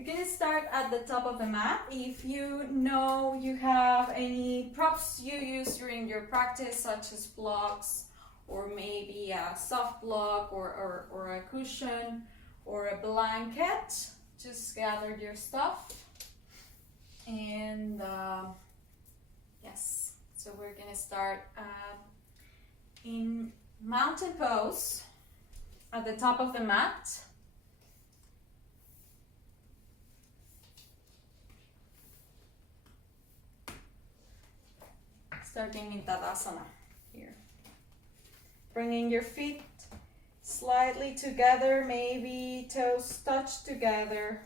You're gonna start at the top of the mat. If you know you have any props you use during your practice, such as blocks, or maybe a soft block, or a cushion, or a blanket, just gather your stuff. And yes, so we're gonna start in mountain pose at the top of the mat. Starting in Tadasana here. Bringing your feet slightly together, maybe toes touch together,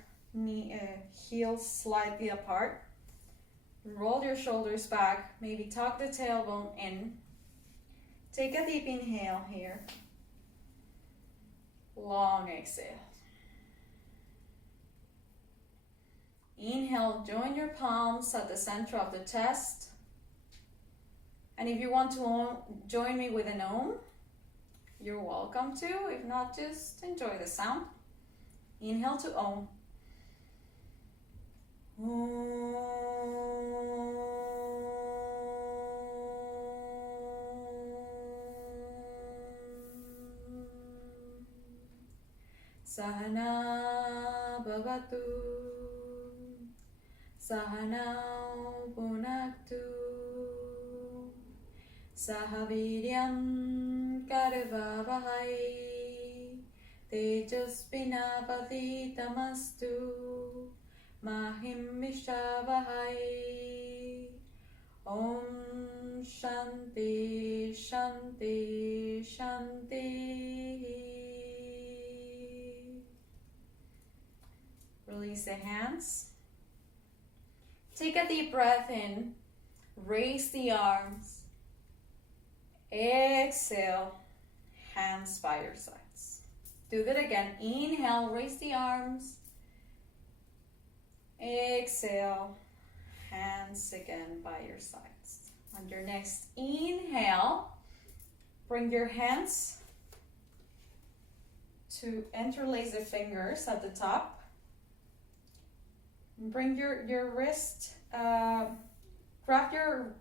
heels slightly apart. Roll your shoulders back, maybe tuck the tailbone in. Take a deep inhale here. Long exhale. Inhale, join your palms at the center of the chest. And if you want to join me with an Om, you're welcome to. If not, just enjoy the sound. Inhale to Om. Sahana bhavatu, Sahanau punaktu, Sahaviryam karvavahai, Tejasvinapatitamastu, Mahim Vishavahai. Om Shanti Shanti Shanti. Release the hands. Take a deep breath in. Raise the arms. Exhale. Hands by your sides. Do that again. Inhale. Raise the arms. Exhale. Hands again by your sides. On your next inhale, bring your hands to interlace the fingers at the top. Bring your wrist, grab your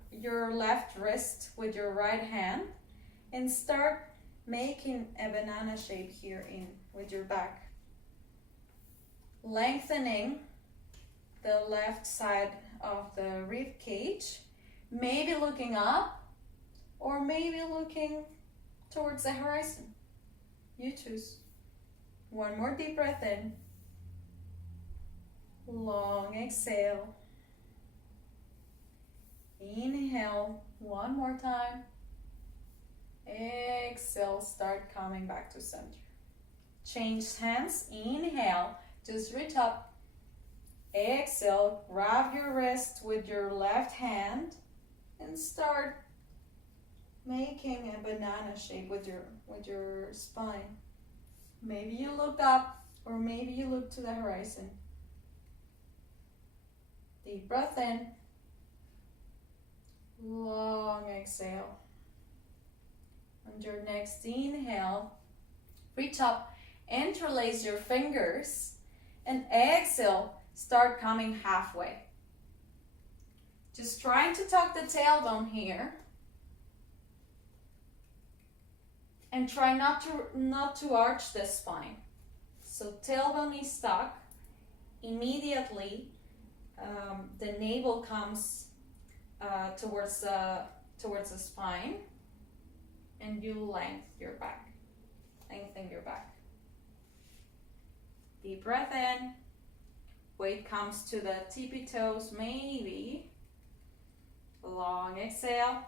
left wrist with your right hand and start making a banana shape here with your back. Lengthening the left side of the rib cage, maybe looking up or maybe looking towards the horizon. You choose. One more deep breath in. Long exhale. Inhale one more time. Exhale, start coming back to center. Change hands. Inhale, just reach up. Exhale, grab your wrist with your left hand and start making a banana shape with your spine. Maybe you look up or maybe you look to the horizon. Deep breath in. Long exhale. On your next inhale, reach up, interlace your fingers, and exhale, start coming halfway. Just trying to tuck the tailbone here. And try not to arch the spine. So tailbone is stuck. Immediately, the navel comes towards the spine, and you lengthen your back. Deep breath in. Weight comes to the tippy toes, maybe. Long exhale.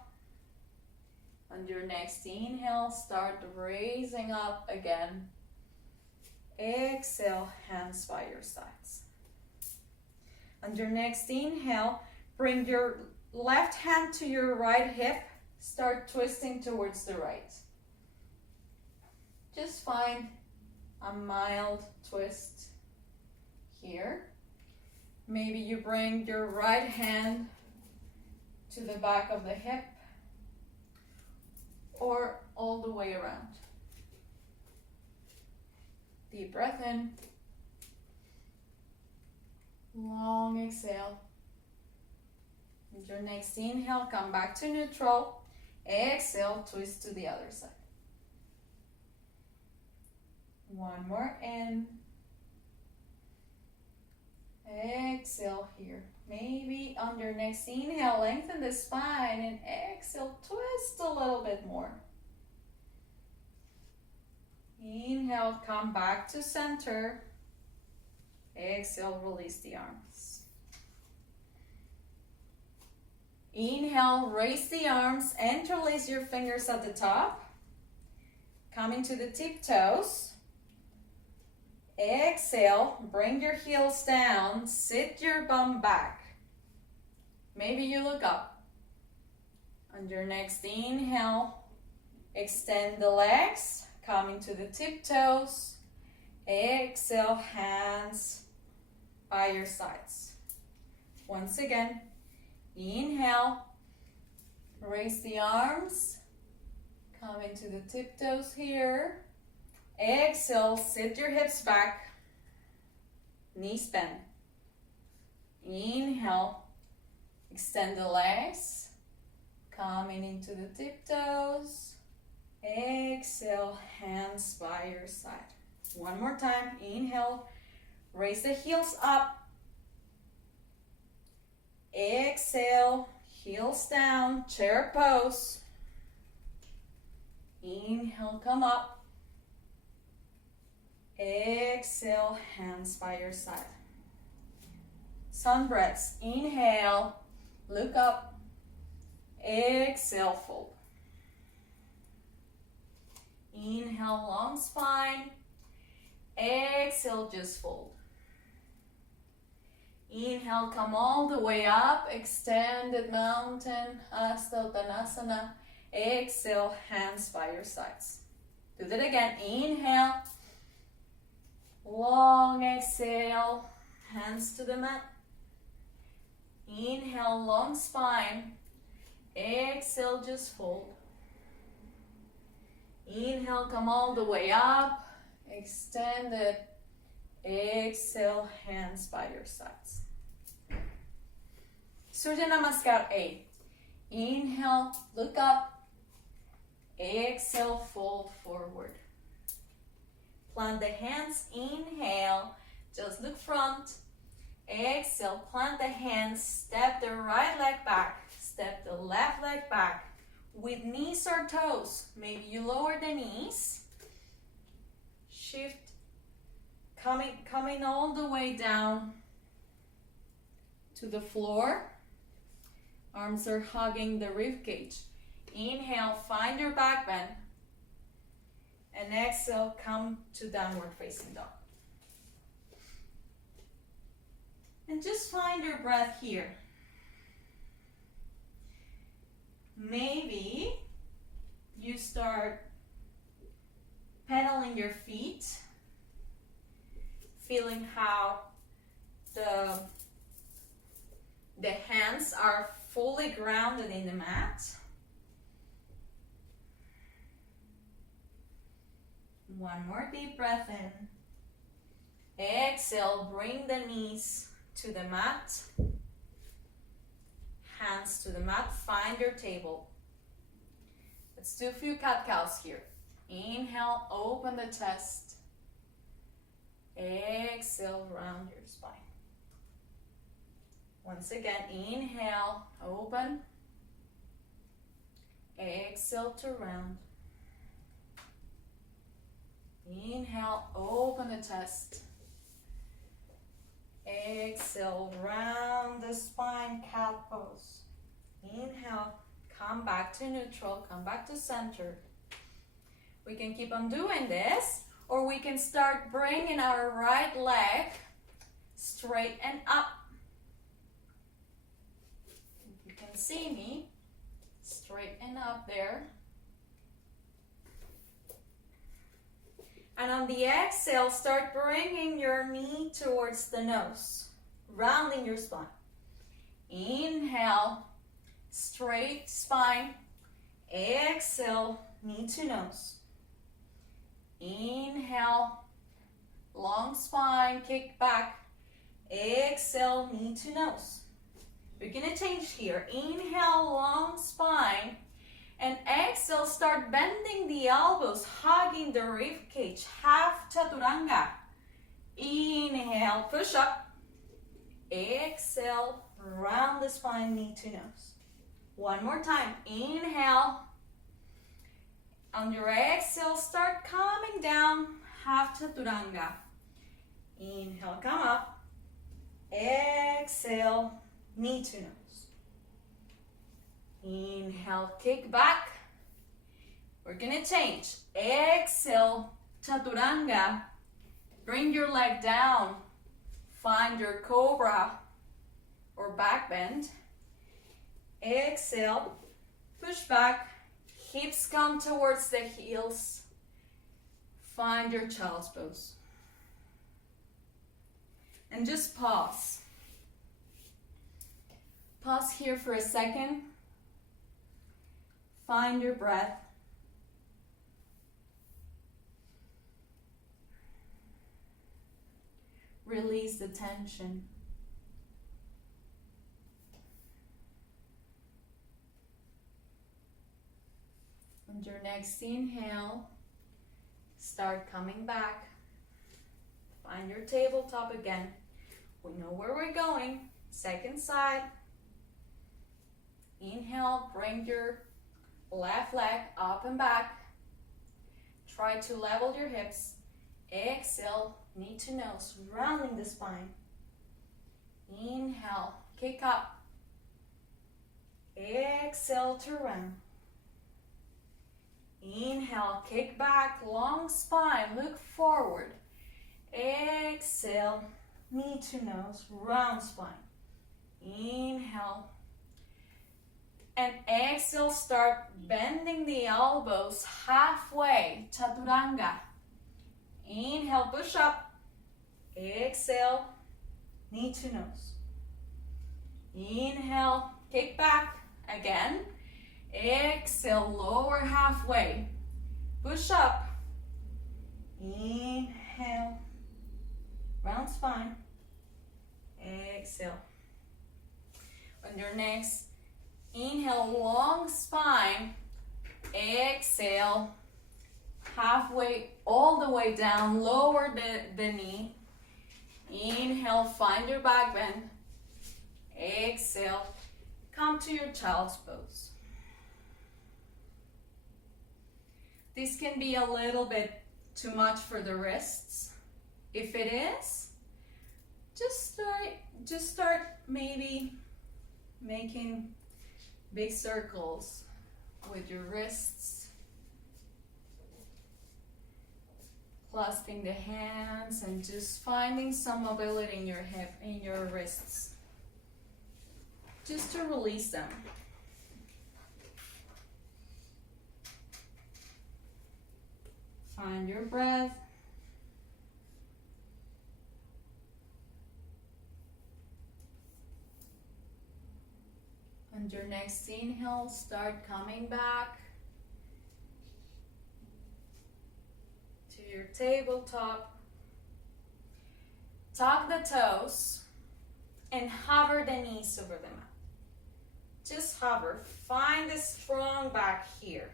On your next inhale, start raising up again. Exhale, hands by your sides. On your next inhale, bring your left hand to your right hip. Start twisting towards the right. Just find a mild twist here. Maybe you bring your right hand to the back of the hip or all the way around. Deep breath in. Long exhale. With your next inhale, come back to neutral. Exhale, twist to the other side. One more in. Exhale here. Maybe on your next inhale, lengthen the spine, and exhale, twist a little bit more. Inhale, come back to center. Exhale, release the arms. Inhale, raise the arms, interlace your fingers at the top. Coming to the tiptoes. Exhale, bring your heels down, sit your bum back. Maybe you look up. On your next inhale, extend the legs, coming to the tiptoes. Exhale, hands by your sides. Once again, inhale, raise the arms, come into the tiptoes here. Exhale, sit your hips back, knees bend. Inhale, extend the legs, coming into the tiptoes. Exhale, hands by your side. One more time, inhale, raise the heels up. Exhale, heels down, chair pose. Inhale, come up. Exhale, hands by your side. Sun breaths. Inhale, look up. Exhale, fold. Inhale, long spine. Exhale, just fold. Inhale, come all the way up. Extended mountain, Hasta Uttanasana. Exhale, hands by your sides. Do that again. Inhale. Long exhale, hands to the mat. Inhale, long spine. Exhale, just fold. Inhale, come all the way up. Extend it. Exhale, hands by your sides. Surya Namaskar A. Inhale, look up. Exhale, fold forward. Plant the hands, inhale, just look front. Exhale, plant the hands, step the right leg back, step the left leg back. With knees or toes, maybe you lower the knees. Shift, coming all the way down to the floor. Arms are hugging the rib cage. Inhale, find your back bend. And exhale, come to downward facing dog. And just find your breath here. Maybe you start pedaling your feet, feeling how the hands are fully grounded in the mat. One more deep breath in. Exhale, bring the knees to the mat. Hands to the mat, find your table. Let's do a few cat-cows here. Inhale, open the chest. Exhale, round your spine. Once again, inhale, open. Exhale to round. Inhale, open the chest. Exhale, round the spine, cat pose. Inhale, come back to neutral, come back to center. We can keep on doing this, or we can start bringing our right leg straight and up. You can see me, straight and up there. And on the exhale, start bringing your knee towards the nose, rounding your spine. Inhale, straight spine. Exhale, knee to nose. Inhale, long spine, kick back. Exhale, knee to nose. We're gonna change here. Inhale, long spine. And exhale, start bending the elbows, hugging the rib cage, half chaturanga. Inhale, push up. Exhale, round the spine, knee to nose. One more time. Inhale. On your exhale, start coming down, half chaturanga. Inhale, come up. Exhale, knee to nose. Inhale, kick back. We're gonna change. Exhale, chaturanga. Bring your leg down. Find your cobra or back bend. Exhale, push back. Hips come towards the heels. Find your child's pose. And just pause. Pause here for a second. Find your breath. Release the tension. On your next inhale, start coming back. Find your tabletop again. We know where we're going. Second side. Inhale, bring your left leg up and back. Try to level your hips. Exhale, knee to nose, rounding the spine. Inhale, kick up. Exhale to round. Inhale, kick back, long spine, look forward. Exhale, knee to nose, round spine. Inhale. And exhale, start bending the elbows halfway, chaturanga. Inhale, push up. Exhale, knee to nose. Inhale, kick back again. Exhale, lower halfway. Push up. Inhale, round spine. Exhale. On your next inhale, long spine. Exhale, halfway, all the way down, lower the knee. Inhale, find your back bend. Exhale, come to your child's pose. This can be a little bit too much for the wrists. If it is, just start maybe making big circles with your wrists, clasping the hands and just finding some mobility in your hip, in your wrists, just to release them. Find your breath. On your next inhale, start coming back to your tabletop. Tuck the toes and hover the knees over the mat. Just hover. Find the strong back here.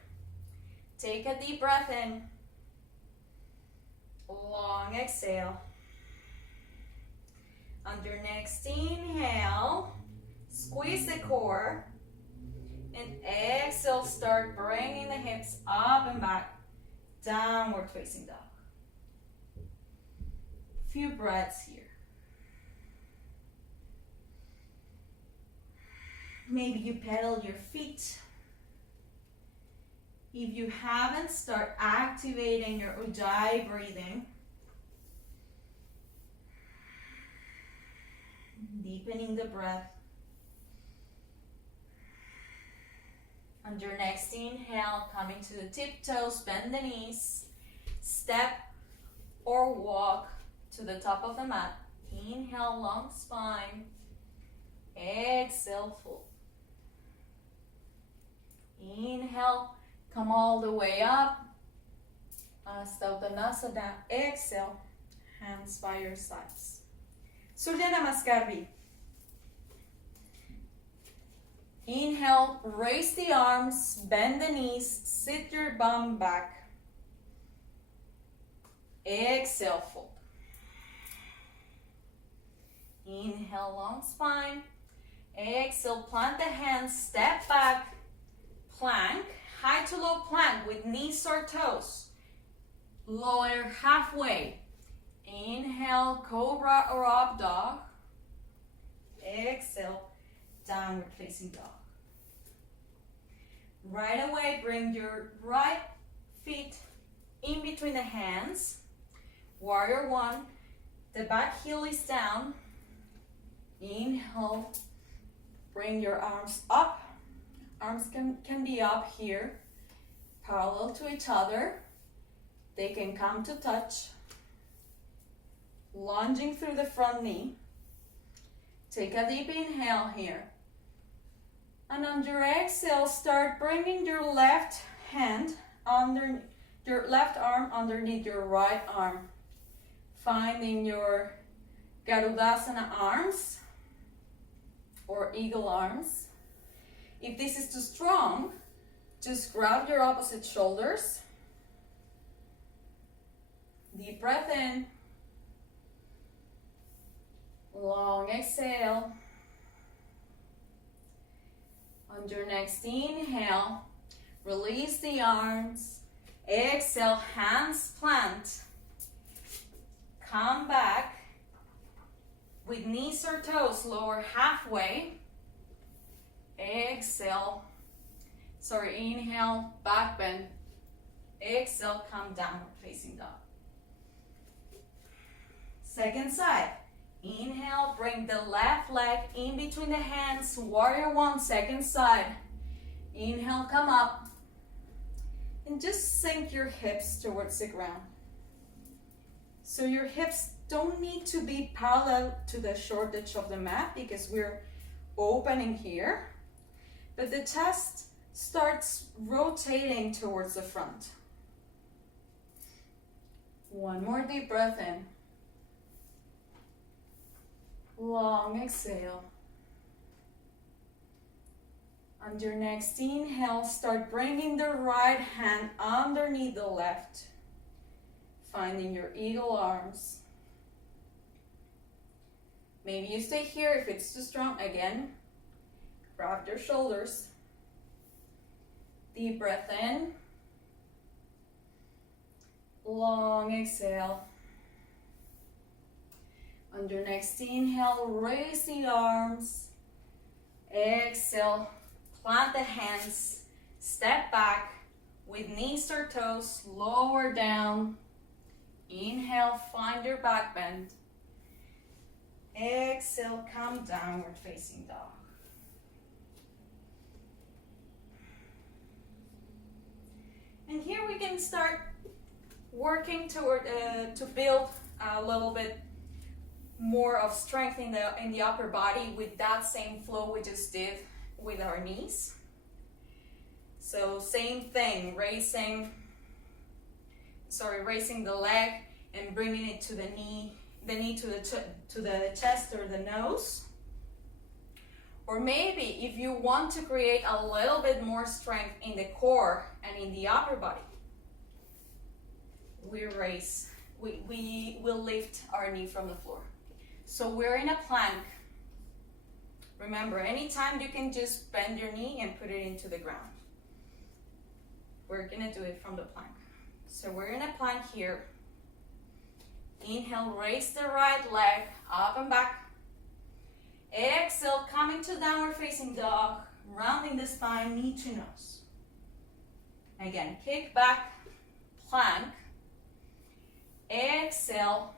Take a deep breath in. Long exhale. On your next inhale, squeeze the core. And exhale, start bringing the hips up and back. Downward facing dog. Few breaths here. Maybe you pedal your feet. If you haven't, start activating your Ujjayi breathing. Deepening the breath. On your next inhale, coming to the tiptoes, bend the knees. Step or walk to the top of the mat. Inhale, long spine. Exhale, full. Inhale. Come all the way up. Hasta Uttanasana. Exhale. Hands by your sides. Surya Namaskar B. Inhale, raise the arms, bend the knees, sit your bum back. Exhale, fold. Inhale, long spine. Exhale, plant the hands, step back, plank, high to low plank with knees or toes. Lower halfway. Inhale, cobra or up dog. Exhale, downward facing dog. Right away, bring your right feet in between the hands. Warrior one. The back heel is down. Inhale, bring your arms up. Arms can be up here, parallel to each other. They can come to touch. Lunging through the front knee. Take a deep inhale here. And on your exhale, start bringing your left hand under your left arm underneath your right arm. Finding your Garudasana arms or eagle arms. If this is too strong, just grab your opposite shoulders. Deep breath in. Long exhale. On your next inhale, release the arms. Exhale, hands plant. Come back with knees or toes lower halfway. Exhale. Inhale, back bend. Exhale, come downward facing dog. Second side. Inhale, bring the left leg in between the hands. Warrior one, second side. Inhale, come up. And just sink your hips towards the ground. So your hips don't need to be parallel to the short edge of the mat because we're opening here. But the chest starts rotating towards the front. One more deep breath in. Long exhale. On your next inhale, start bringing the right hand underneath the left. Finding your eagle arms. Maybe you stay here if it's too strong. Again, grab your shoulders. Deep breath in. Long exhale. On your next inhale, raise the arms. Exhale, plant the hands. Step back with knees or toes, lower down. Inhale, find your back bend. Exhale, come downward facing dog. And here we can start working toward to build a little bit more of strength in the upper body with that same flow we just did with our knees. So same thing, raising the leg and bringing it to the knee to the chest or the nose. Or maybe if you want to create a little bit more strength in the core and in the upper body, we will lift our knee from the floor. So we're in a plank. Remember, anytime you can just bend your knee and put it into the ground. We're gonna do it from the plank. So we're in a plank here. Inhale, raise the right leg up and back. Exhale, coming to downward facing dog, rounding the spine, knee to nose. Again, kick back, plank. Exhale,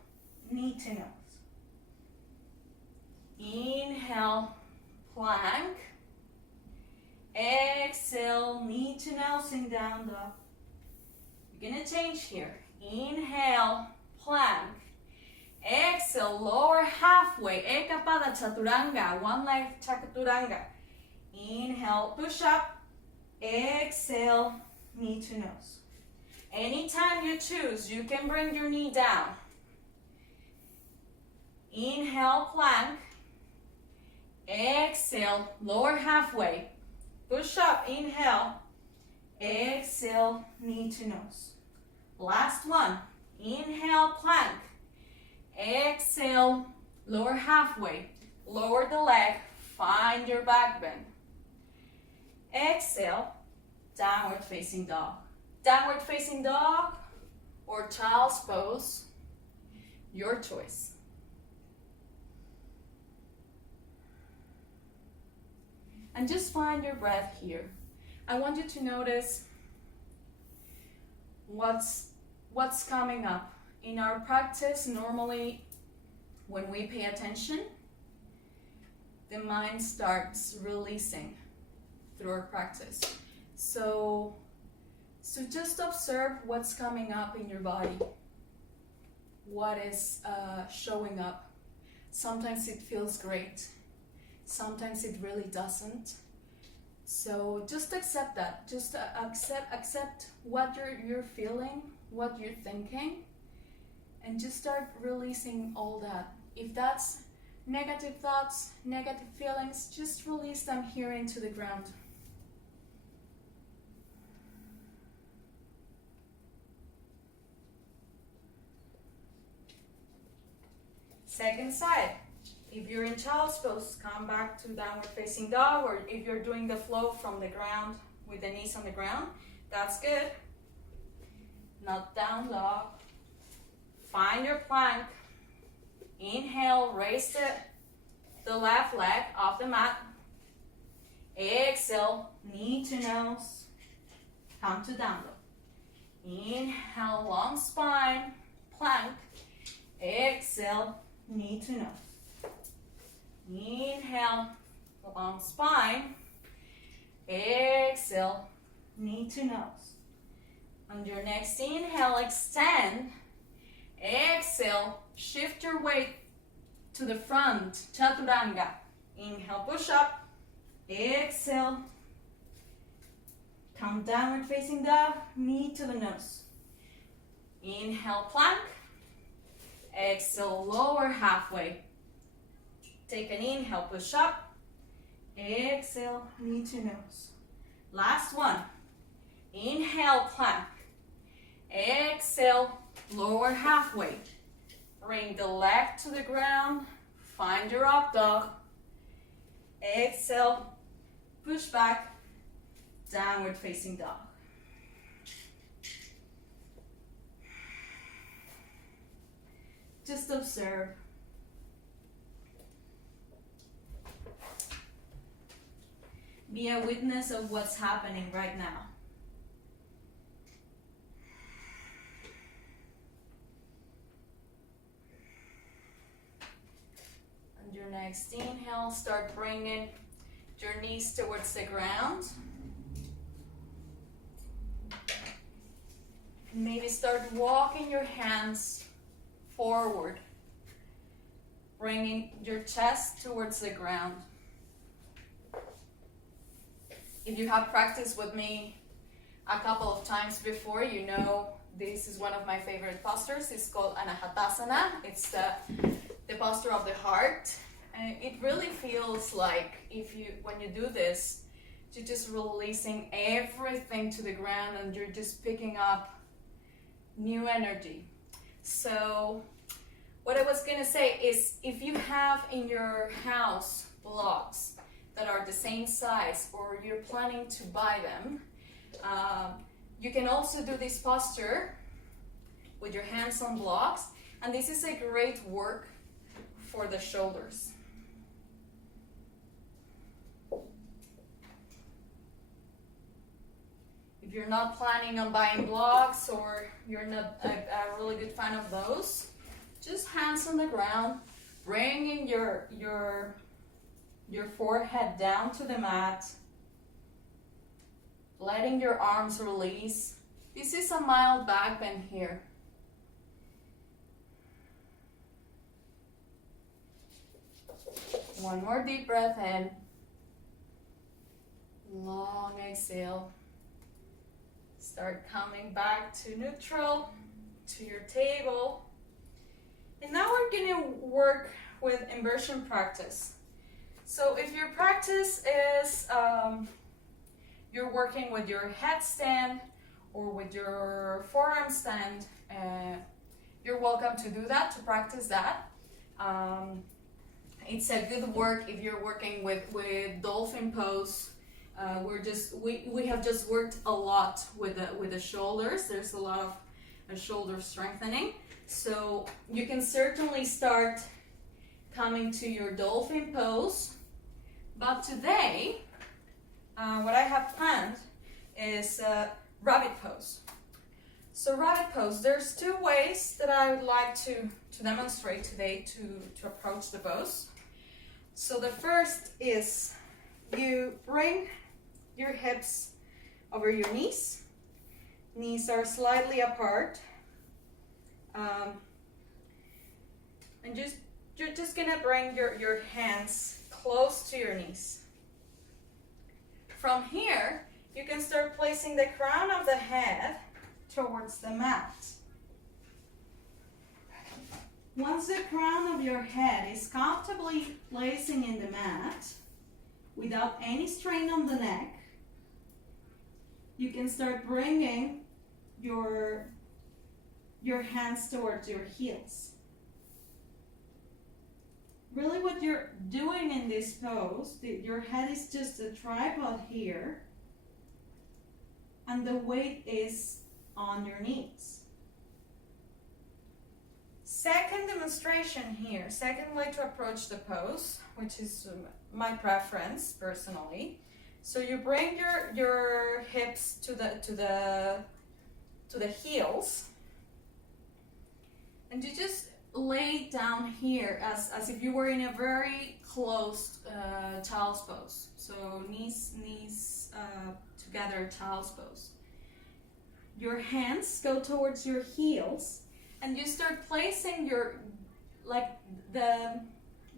knee to nose. Inhale, plank. Exhale, knee to nose and down dog. You're gonna change here. Inhale, plank. Exhale, lower halfway. Ekapada chaturanga, one leg chaturanga. Inhale, push up. Exhale, knee to nose. Anytime you choose, you can bring your knee down. Inhale, plank. Exhale, lower halfway. Push up, inhale. Exhale, knee to nose. Last one. Inhale, plank. Exhale, lower halfway. Lower the leg, find your back bend. Exhale, downward facing dog. Downward facing dog or child's pose, your choice. And just find your breath here. I want you to notice what's coming up. In our practice, normally when we pay attention, the mind starts releasing through our practice. So just observe what's coming up in your body. What is showing up. Sometimes it feels great. Sometimes it really doesn't. So just accept that. Just accept what you're feeling, what you're thinking, and just start releasing all that. If that's negative thoughts, negative feelings, just release them here into the ground. Second side. If you're in child's pose, come back to downward facing dog, or if you're doing the flow from the ground with the knees on the ground, that's good. Not down dog. Find your plank. Inhale, raise the left leg off the mat. Exhale, knee to nose. Come to down dog. Inhale, long spine, plank. Exhale, knee to nose. Inhale, long spine. Exhale, knee to nose. On your next inhale, extend. Exhale, shift your weight to the front, chaturanga. Inhale, push up. Exhale, come downward facing dog, knee to the nose. Inhale, plank. Exhale, lower halfway. Take an inhale, push up. Exhale, knee to nose. Last one. Inhale, plank. Exhale, lower halfway. Bring the leg to the ground. Find your up dog. Exhale, push back, downward facing dog. Just observe. Be a witness of what's happening right now. On your next inhale, start bringing your knees towards the ground. Maybe start walking your hands forward, bringing your chest towards the ground. If you have practiced with me a couple of times before, you know this is one of my favorite postures. It's called Anahatasana. It's the posture of the heart. And it really feels like when you do this, you're just releasing everything to the ground and you're just picking up new energy. So what I was gonna say is, if you have in your house blocks that are the same size, or you're planning to buy them, you can also do this posture with your hands on blocks, and this is a great work for the shoulders. If you're not planning on buying blocks, or you're not a really good fan of those, just hands on the ground, bringing your forehead down to the mat, letting your arms release. This is a mild back bend here. One more deep breath in. Long exhale. Start coming back to neutral, to your table. And now we're going to work with inversion practice. So if your practice is you're working with your headstand or with your forearm stand, you're welcome to do that, to practice that. It's a good work if you're working with dolphin pose. We have just worked a lot with the shoulders. There's a lot of shoulder strengthening. So you can certainly start coming to your dolphin pose. But today, what I have planned is rabbit pose. So rabbit pose, there's two ways that I would like to demonstrate today to approach the pose. So the first is you bring your hips over your knees. Knees are slightly apart. And you're just gonna bring your hands close to your knees. From here, you can start placing the crown of the head towards the mat. Once the crown of your head is comfortably placing in the mat, without any strain on the neck, you can start bringing your hands towards your heels. Really what you're doing in this pose, your head is just a tripod here, and the weight is on your knees. Second demonstration here, second way to approach the pose, which is my preference personally. So you bring your hips to the heels, and you just lay down here as if you were in a very closed child's pose. So knees together, child's pose. Your hands go towards your heels, and you start placing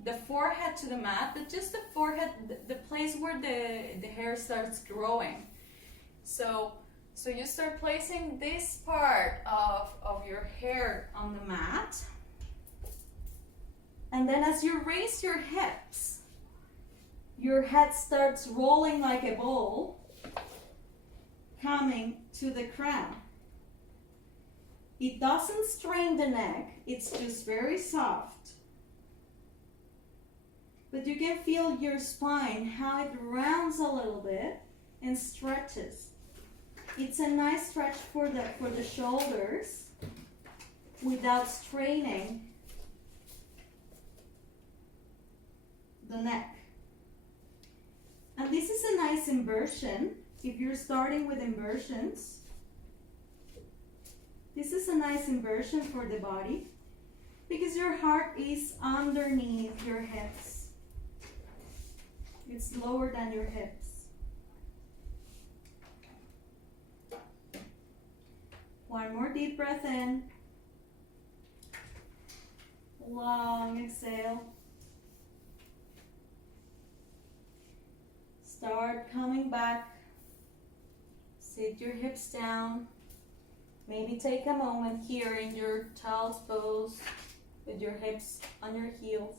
the forehead to the mat, but just the forehead, the place where the hair starts growing. So you start placing this part of your hair on the mat. And then as you raise your hips, your head starts rolling like a ball, coming to the crown. It doesn't strain the neck, it's just very soft. But you can feel your spine, how it rounds a little bit and stretches. It's a nice stretch for the shoulders without straining the neck. And this is a nice inversion. If you're starting with inversions, this is a nice inversion for the body because your heart is underneath your hips. It's lower than your hips. One more deep breath in. Long exhale. Start coming back. Sit your hips down. Maybe take a moment here in your child's pose with your hips on your heels.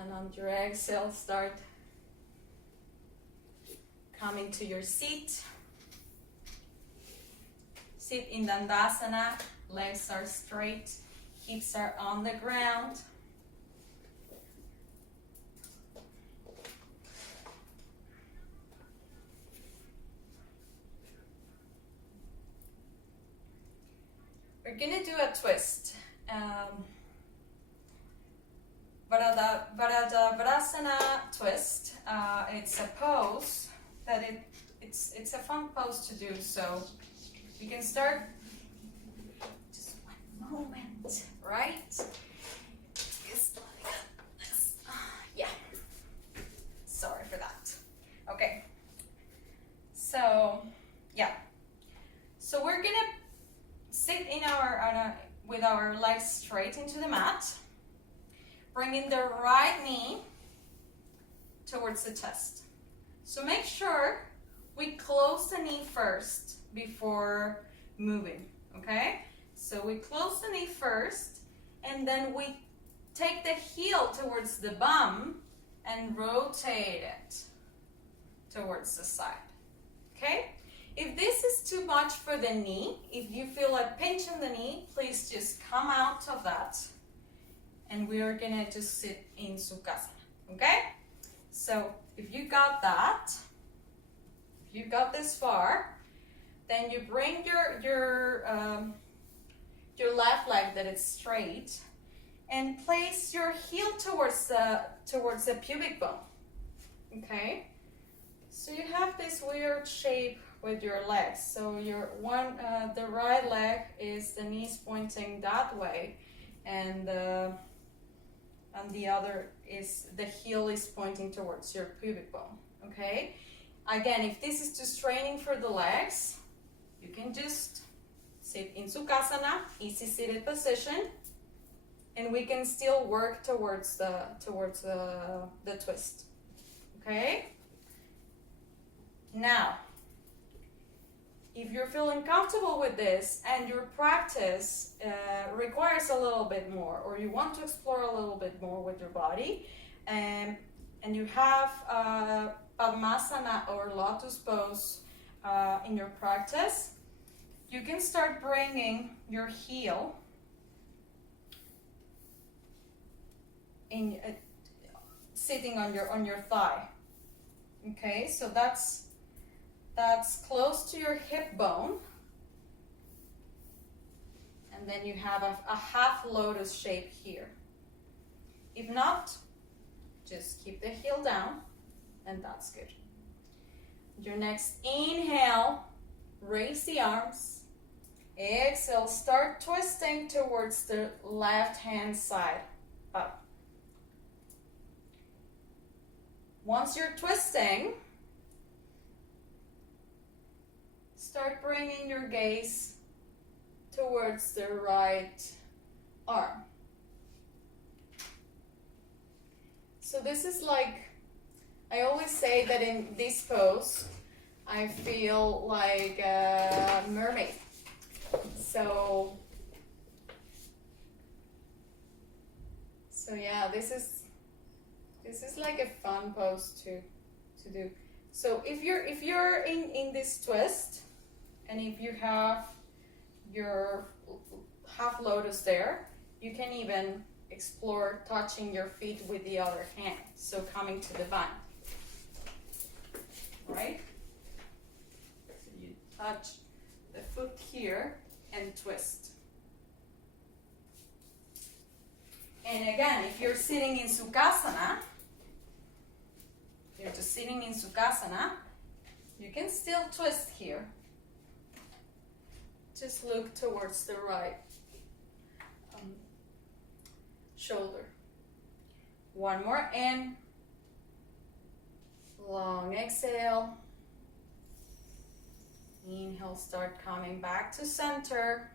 And on your exhale, start coming to your seat. Sit in Dandasana. Legs are straight. Hips are on the ground. We're gonna do a twist. Vrasana twist. It's a pose that it's a fun pose to do. So you can start. Just one moment, right? Just like this. Yeah. Sorry for that. Okay. So yeah. So we're gonna sit in with our legs straight into the mat, bringing the right knee towards the chest. So make sure we close the knee first before moving, okay? So we close the knee first, and then we take the heel towards the bum and rotate it towards the side, okay? If this is too much for the knee, if you feel like pinching the knee, please just come out of that. And we are gonna just sit in Sukhasana, okay? So if you got that, if you got this far, then you bring your left leg that is straight and place your heel towards the pubic bone, okay? So you have this weird shape with your legs. So the right leg is the knees pointing that way, and the other is the heel is pointing towards your pubic bone, okay? Again, if this is too straining for the legs, you can just sit in Sukhasana, easy seated position, and we can still work towards the twist, okay? Now, if you're feeling comfortable with this and your practice requires a little bit more, or you want to explore a little bit more with your body, and you have Padmasana or Lotus Pose in your practice, you can start bringing your heel in, sitting on your thigh. Okay, so that's close to your hip bone, and then you have a half lotus shape here. If not, just keep the heel down, and that's good. Your next inhale, raise the arms. Exhale, start twisting towards the left hand side up. Once you're twisting, start bringing your gaze towards the right arm. So this is like, I always say that in this pose, I feel like a mermaid. So yeah, this is like a fun pose to do. So if you're in this twist, and if you have your half lotus there, you can even explore touching your feet with the other hand. So coming to the bind, right? So you touch the foot here and twist. And again, if you're sitting in Sukhasana, you're just sitting in Sukhasana, you can still twist here. Just look towards the right shoulder. One more in. Long exhale. Inhale, start coming back to center.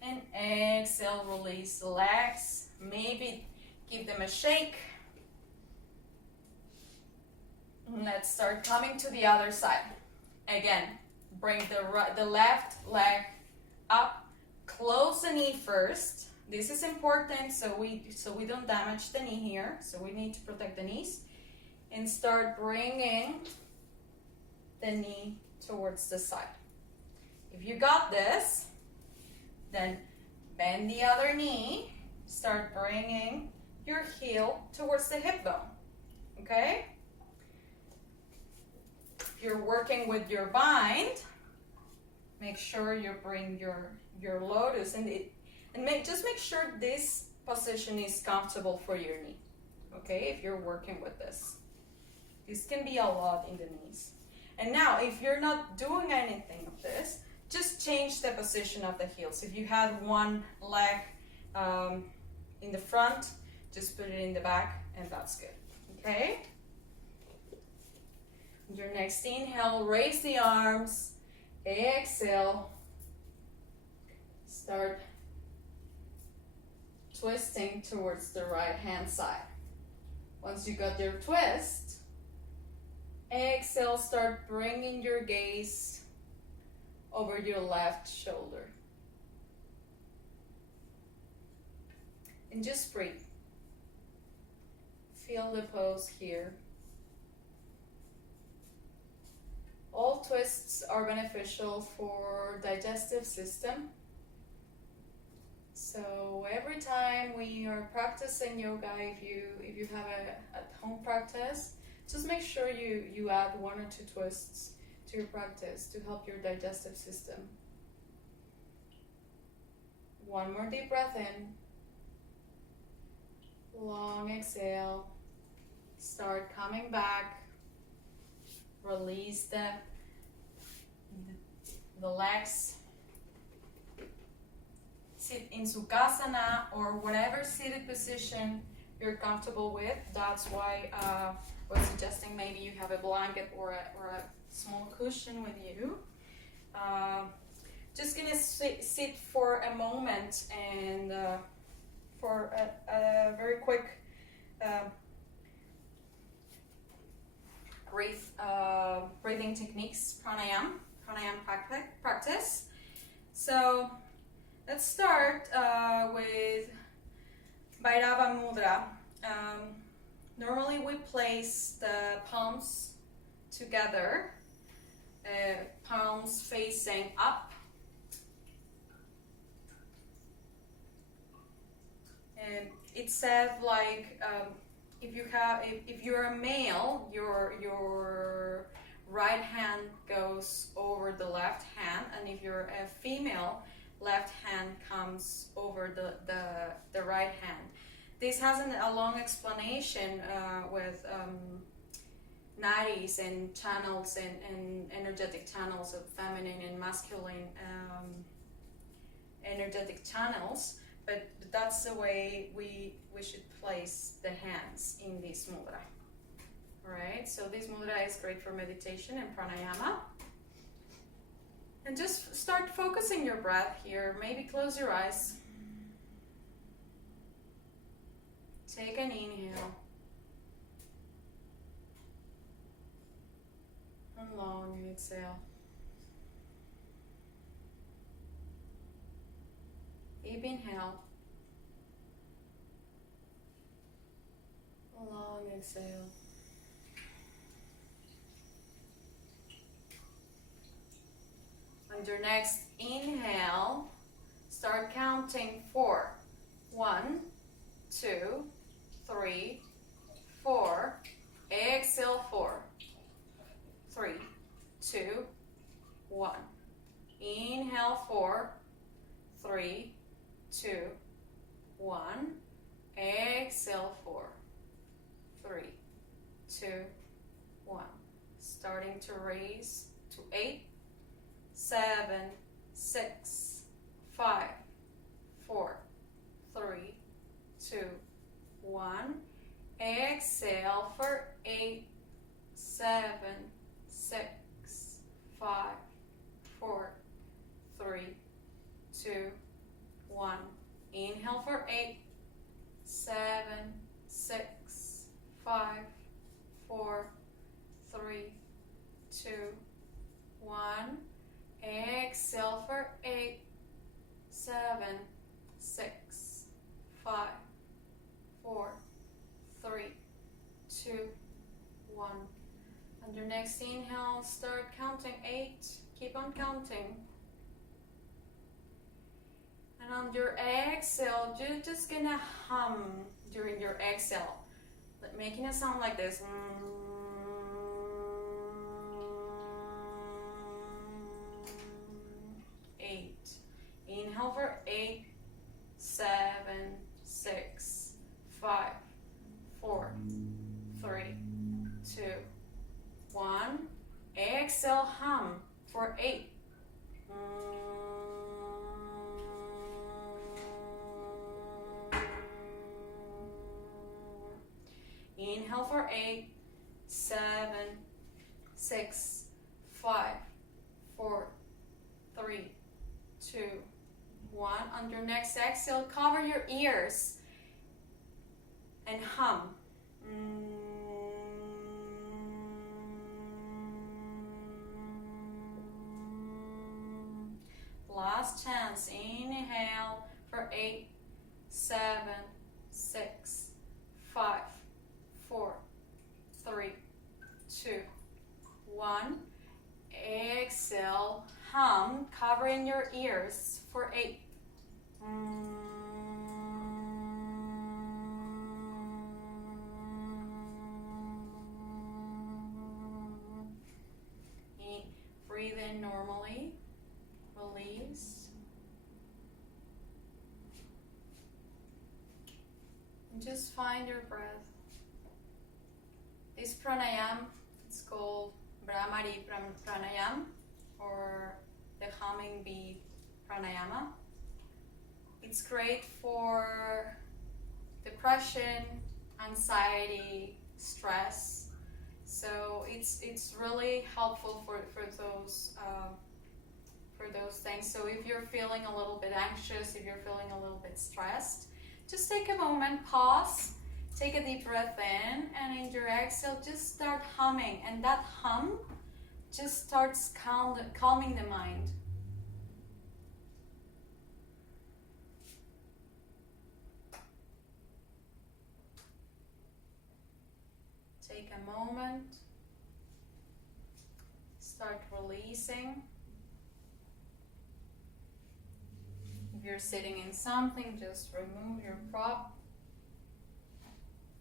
And exhale, release the legs. Maybe give them a shake. And let's start coming to the other side. Again, bring the left leg up. Close the knee first. This is important so we don't damage the knee here. So we need to protect the knees. And start bringing the knee towards the side. If you got this, then bend the other knee. Start bringing your heel towards the hip bone. Okay? If you're working with your bind, make sure you bring your lotus and just make sure this position is comfortable for your knee. Okay? If you're working with this. This can be a lot in the knees. And now, if you're not doing anything of this, just change the position of the heels. If you had one leg in the front, just put it in the back, and that's good. Okay? Your next inhale, raise the arms. Exhale. Start twisting towards the right hand side. Once you got your twist, exhale, start bringing your gaze over your left shoulder. And just breathe. Feel the pose here. All twists are beneficial for digestive system. So every time we are practicing yoga, if you have a at-home practice, just make sure you add 1 or 2 twists to your practice to help your digestive system. One more deep breath in. Long exhale. Start coming back. Release the legs. Sit in Sukhasana or whatever seated position you're comfortable with. That's why I was suggesting maybe you have a blanket or a small cushion with you. Just gonna sit for a moment and for a very quick breathing techniques, pranayama practice. So let's start with Bhairava Mudra. Normally we place the palms together, palms facing up. And it said like if you're a male, your right hand goes over the left hand, and if you're a female, left hand comes over the right hand. This has a long explanation with nadis and channels and energetic channels of feminine and masculine energetic channels, but that's the way we should place the hands in this mudra. Alright, so this mudra is great for meditation and pranayama. And just start focusing your breath here. Maybe close your eyes. Take an inhale. And long exhale. Deep inhale. Long exhale. On your next inhale, start counting 4. 1, 2, 3, 4. Exhale 4, 3, 2, 1. Inhale 4, 3, 2, 1. Exhale 4, 3, 2, 1. Starting to raise to 8, 7, 6, 5, 4, 3, 2, 1. Exhale for 8, 7, 6, 5, 4, 3, 2, 1. Inhale for 8, 7, 6, 5, 4, 3, 2, 1. Exhale for 8, 7, 6, 5, 4, 3, 2, 1. On your next inhale, start counting 8. Keep on counting. And on your exhale, you're just gonna hum during your exhale, making a sound like this. 8. Inhale for 8, 7, 6, 5, 4, 3, 2, 1. Exhale, hum for 8. Inhale for 8, 7, 6, 5, 4, 3, 2, 1. On your next exhale, cover your ears and hum. last chance. Inhale for 8, 7, 6, 5, 4, 3, 2, 1. Exhale, hum, covering your ears for 8. 8. Breathe in normally, release. And just find your breath. This pranayama, it's called Brahmari pranayama, or the humming bee pranayama. It's great for depression, anxiety, stress. So it's really helpful for those things. So if you're feeling a little bit anxious, if you're feeling a little bit stressed, just take a moment, pause, take a deep breath in, and in your exhale, just start humming. And that hum just starts calming the mind. Take a moment, start releasing. If you're sitting in something, just remove your prop.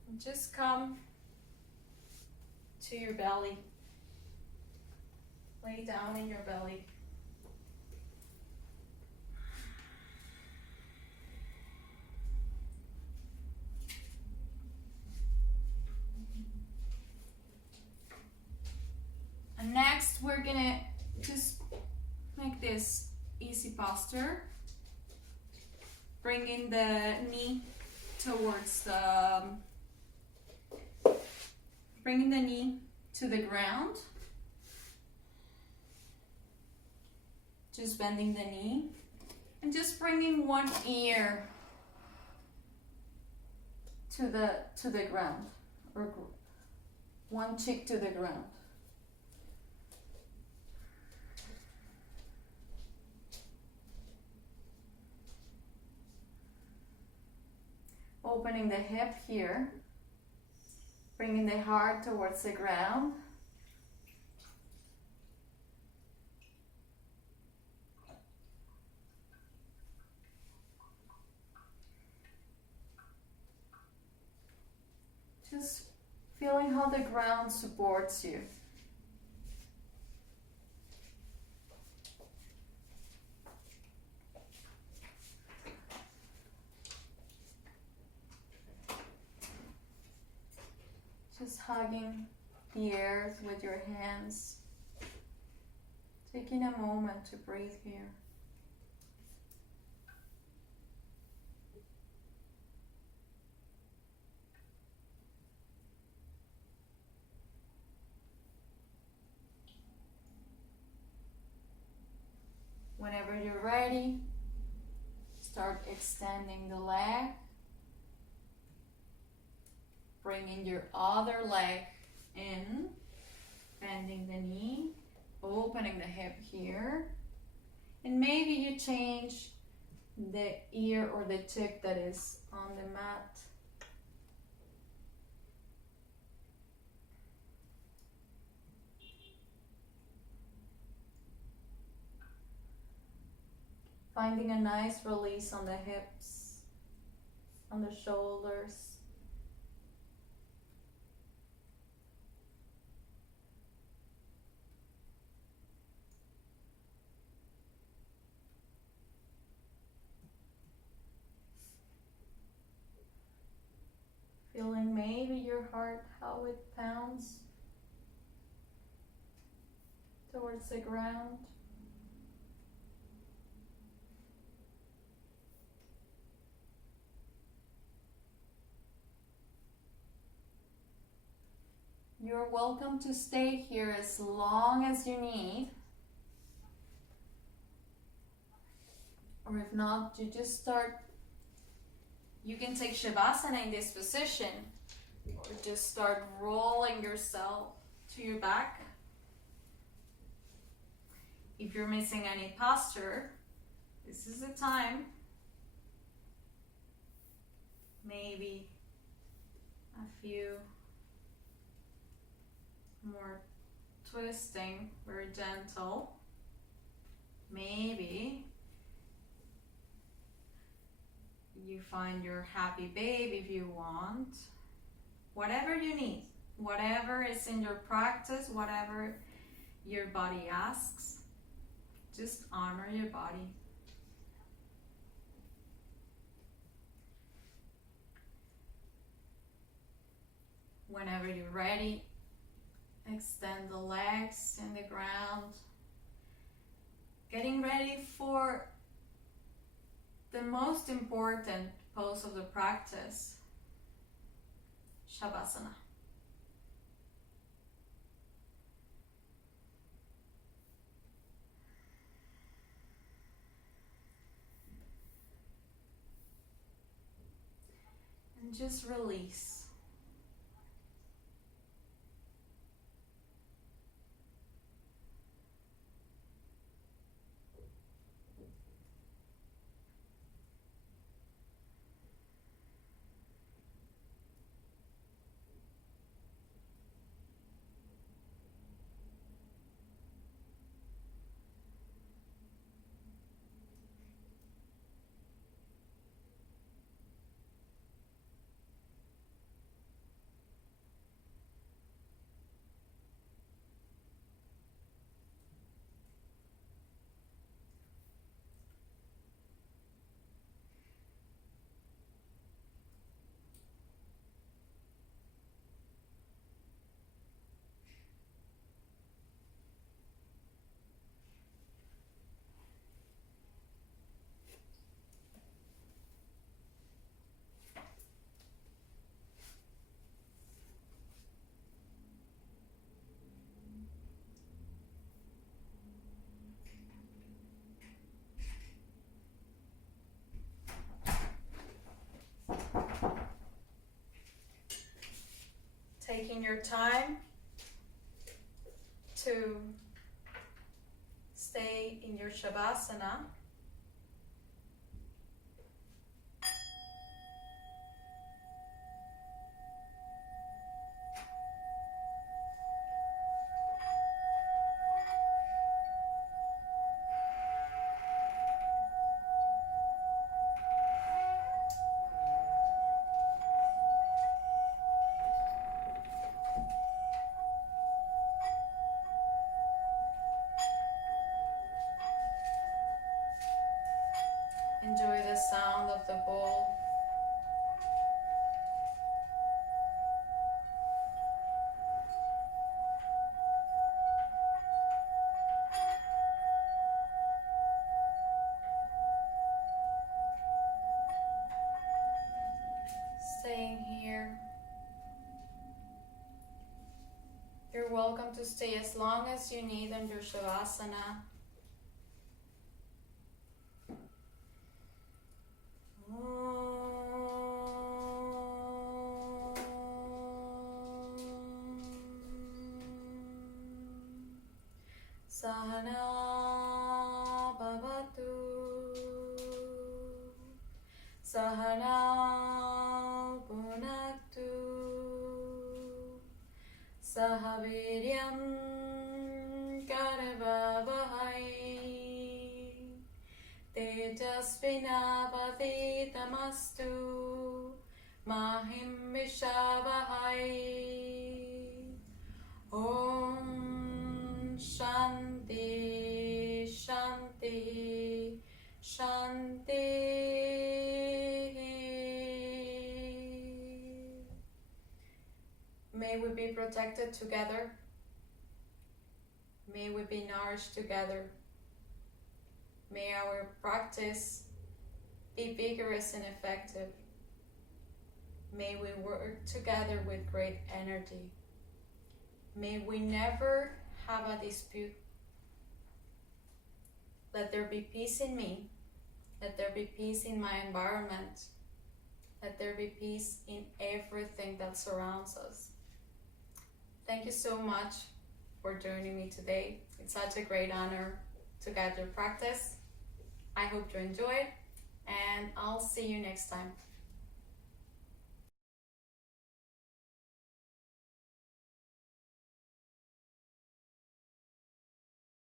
And just come to your belly. Lay down in your belly. And next, we're gonna just make this easy posture. Bringing the knee towards bringing the knee to the ground. Just bending the knee and just bringing one ear to the ground, or one cheek to the ground. Opening the hip here, bringing the heart towards the ground. Just feeling how the ground supports you. Just hugging the earth with your hands. Taking a moment to breathe here. Whenever you're ready, start extending the leg. Bringing your other leg in, bending the knee, opening the hip here. And maybe you change the ear or the cheek that is on the mat. Finding a nice release on the hips, on the shoulders. Feeling maybe your heart, how it pounds towards the ground. You're welcome to stay here as long as you need. Or if not, you just start. You can take Shavasana in this position, or just start rolling yourself to your back. If you're missing any posture, This is the time. Maybe a few more twisting, very gentle. Maybe you find your happy babe if you want. Whatever you need, whatever is in your practice, whatever your body asks, just honor your body. Whenever you're ready, extend the legs in the ground. Getting ready for the most important pose of the practice, Shavasana. And just release. Taking your time to stay in your Shavasana. Enjoy the sound of the bowl. Staying here. You're welcome to stay as long as you need in your Shavasana. Sahana bhavatu, Sahana bhunaktu, Sahaviryam karavavahai, Tejasvinavaditamastu, Mahim vishavahai. Om Shanti, Shanti, Shanti. May we be protected together. May we be nourished together. May our practice be vigorous and effective. May we work together with great energy. May we never have a dispute. Let there be peace in me. Let there be peace in my environment. Let there be peace in everything that surrounds us. Thank you so much for joining me today. It's such a great honor to guide your practice. I hope you enjoyed, and I'll see you next time.